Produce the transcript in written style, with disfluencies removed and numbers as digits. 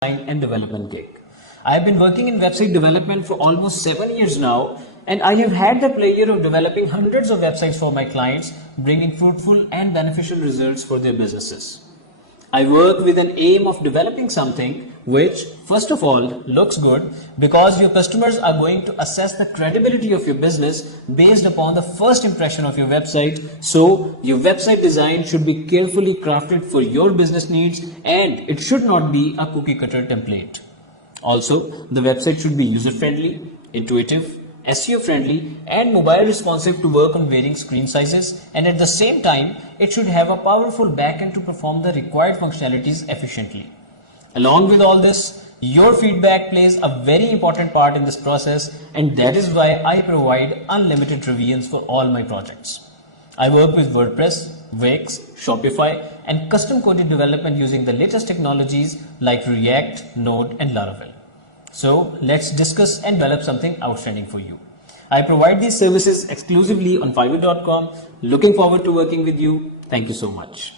and development gig. I have been working in website development for almost 7 years now, and I have had the pleasure of developing hundreds of websites for my clients, bringing fruitful and beneficial results for their businesses. I work with an aim of developing something which, first of all, looks good because your customers are going to assess the credibility of your business based upon the first impression of your website. So, your website design should be carefully crafted for your business needs and it should not be a cookie cutter template. Also, the website should be user friendly, intuitive, SEO friendly and mobile responsive to work on varying screen sizes, and at the same time it should have a powerful backend to perform the required functionalities efficiently. Along with all this, your feedback plays a very important part in this process, and that is why I provide unlimited revisions for all my projects. I work with WordPress, Wix, Shopify and custom coded development using the latest technologies like React, Node and Laravel. So let's discuss and develop something outstanding for you. I provide these services exclusively on Fiverr.com. Looking forward to working with you. Thank you so much.